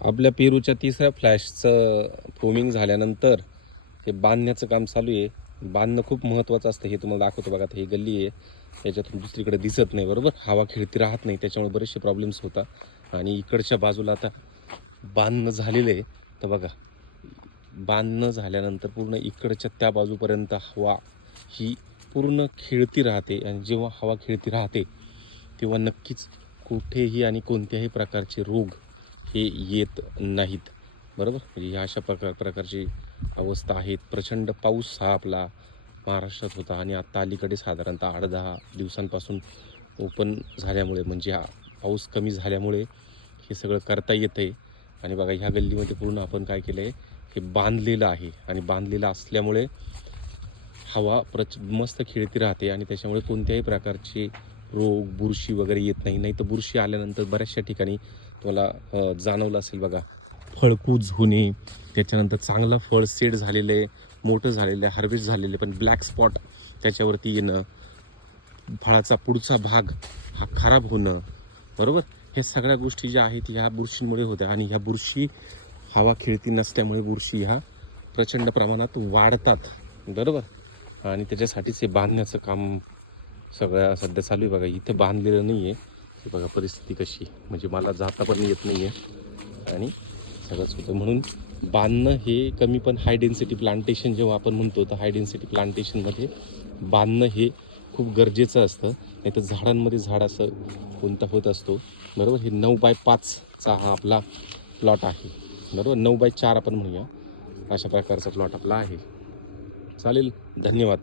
आपल्या पेरूच्या तिसऱ्या फ्लॅशचं फोमिंग झाल्यानंतर हे बांधण्याचं काम चालू आहे. बांधणं खूप महत्त्वाचं असतं. हे तुम्हाला दाखवतो बघा. आता ही गल्ली आहे, याच्यातून दुसरीकडे दिसत नाही, बरोबर. हवा खेळती राहत नाही, त्याच्यामुळे बरेचसे प्रॉब्लेम्स होतात. आणि इकडच्या बाजूला आता बांधणं झालेलं आहे. तर बघा, बांधणं झाल्यानंतर पूर्ण इकडच्या त्या बाजूपर्यंत हवा ही पूर्ण खेळती राहते. आणि जेव्हा हवा खेळती राहते तेव्हा नक्कीच कुठेही आणि कोणत्याही प्रकारचे रोग हे येत नाहीत, बरोबर. म्हणजे ह्या अशा प्रकारची अवस्था आहेत. प्रचंड पाऊस हा आपला महाराष्ट्रात होता आणि आत्ता अलीकडे साधारणतः 8-10 दिवसांपासून ओपन झाल्यामुळे, म्हणजे हा पाऊस कमी झाल्यामुळे हे सगळं करता येतं आहे. आणि बघा, ह्या गल्लीमध्ये पूर्ण आपण काय केलं आहे, हे बांधलेलं आहे. आणि बांधलेलं असल्यामुळे हवा मस्त खेळती राहते आणि त्याच्यामुळे कोणत्याही प्रकारचे रोग, बुरशी वगैरे येत नाही. नाही तर बुरशी आल्यानंतर बऱ्याचशा ठिकाणी तुम्हाला जाणवलं असेल बघा, फळकूज होणे, त्याच्यानंतर चांगला फळ सेट झालेलं आहे, मोठं झालेलं आहे, हार्वेस्ट झालेलं आहे, पण ब्लॅक स्पॉट त्याच्यावरती येणं, फळाचा पुढचा भाग हा खराब होणं, बरोबर. हे सगळ्या गोष्टी ज्या आहेत ह्या बुरशींमुळे होत्या. आणि ह्या बुरशी हवा खेळती नसल्यामुळे बुरशी ह्या प्रचंड प्रमाणात वाढतात, बरोबर. आणि त्याच्यासाठीच हे बांधण्याचं काम सगळ्या सध्या चालू आहे. बघा, इथे बांधलेलं नाही आहे. हे बघा परिस्थिती कशी, म्हणजे मला जाता पण येत नाही आहे आणि सगळंच होतं. म्हणून बांधणं हे कमी पण हाय डेन्सिटी प्लांटेशन जेव्हा आपण म्हणतो, तर हाय डेन्सिटी प्लांटेशनमध्ये बांधणं हे खूप गरजेचं असतं. नाही तर झाडांमध्ये झाड असं कोणता होत असतो, बरोबर. हे 9x5चा हा आपला प्लॉट आहे, बरोबर. 9x4 आपण म्हणूया, अशा प्रकारचा प्लॉट आपला आहे. चालेल, धन्यवाद.